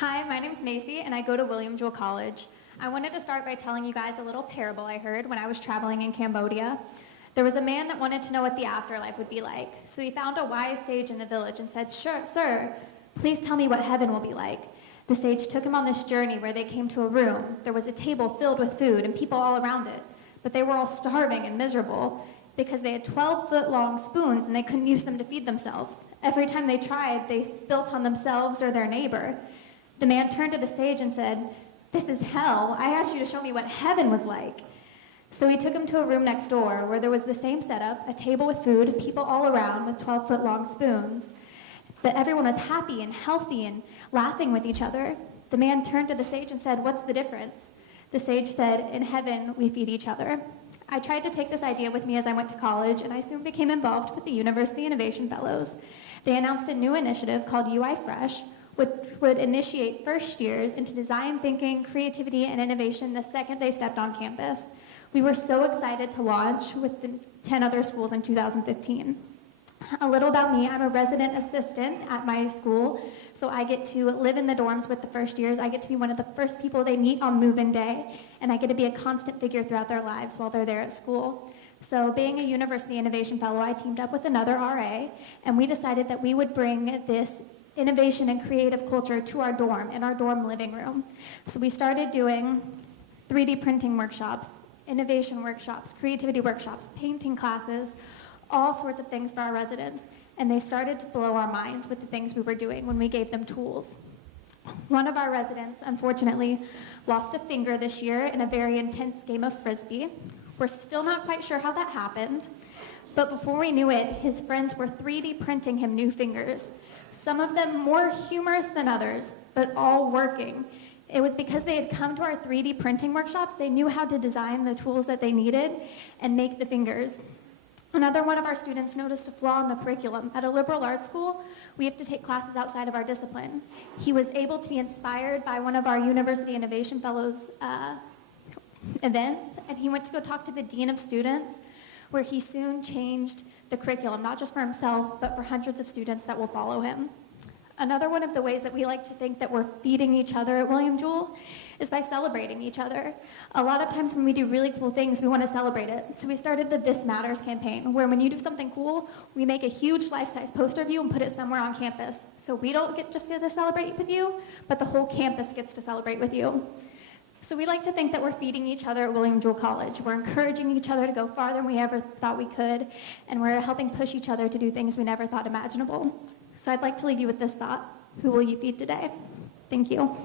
Hi, my name's Macy, and I go to William Jewell College. I wanted to start by telling you guys a little parable I heard when I was traveling in Cambodia. There was a man that wanted to know what the afterlife would be like. So he found a wise sage in the village and said, "Sure, sir, please tell me what heaven will be like." The sage took him on this journey where they came to a room. There was a table filled with food and people all around it, but they were all starving and miserable because they had 12-foot-long spoons and they couldn't use them to feed themselves. Every time they tried, they spilt on themselves or their neighbor. The man turned to the sage and said, "This is hell. I asked you to show me what heaven was like." So he took him to a room next door where there was the same setup, a table with food, people all around with 12-foot-long spoons. But everyone was happy and healthy and laughing with each other. The man turned to the sage and said, "What's the difference?" The sage said, "In heaven, we feed each other." I tried to take this idea with me as I went to college, and I soon became involved with the University Innovation Fellows. They announced a new initiative called UI Fresh, which would initiate first years into design thinking, creativity, and innovation the second they stepped on campus. We were so excited to launch with the 10 other schools in 2015. A little about me, I'm a resident assistant at my school, so I get to live in the dorms with the first years. I get to be one of the first people they meet on move-in day, and I get to be a constant figure throughout their lives while they're there at school. So being a University Innovation Fellow, I teamed up with another RA, and we decided that we would bring this innovation and creative culture to our dorm, in our dorm living room. So we started doing 3D printing workshops, innovation workshops, creativity workshops, painting classes, all sorts of things for our residents. And they started to blow our minds with the things we were doing when we gave them tools. One of our residents, unfortunately, lost a finger this year in a very intense game of Frisbee. We're still not quite sure how that happened, but before we knew it, his friends were 3D printing him new fingers. Some of them more humorous than others, but all working. It was because they had come to our 3D printing workshops, they knew how to design the tools that they needed and make the fingers. Another one of our students noticed a flaw in the curriculum. At a liberal arts school, we have to take classes outside of our discipline. He was able to be inspired by one of our University Innovation Fellows events, and he went to go talk to the dean of students, where he soon changed the curriculum, not just for himself, but for hundreds of students that will follow him. Another one of the ways that we like to think that we're feeding each other at William Jewell is by celebrating each other. A lot of times when we do really cool things, we want to celebrate it. So we started the This Matters campaign, where when you do something cool, we make a huge life-size poster of you and put it somewhere on campus. So we don't just get to celebrate with you, but the whole campus gets to celebrate with you. So we like to think that we're feeding each other at William Jewell College. We're encouraging each other to go farther than we ever thought we could, and we're helping push each other to do things we never thought imaginable. So I'd like to leave you with this thought: who will you feed today? Thank you.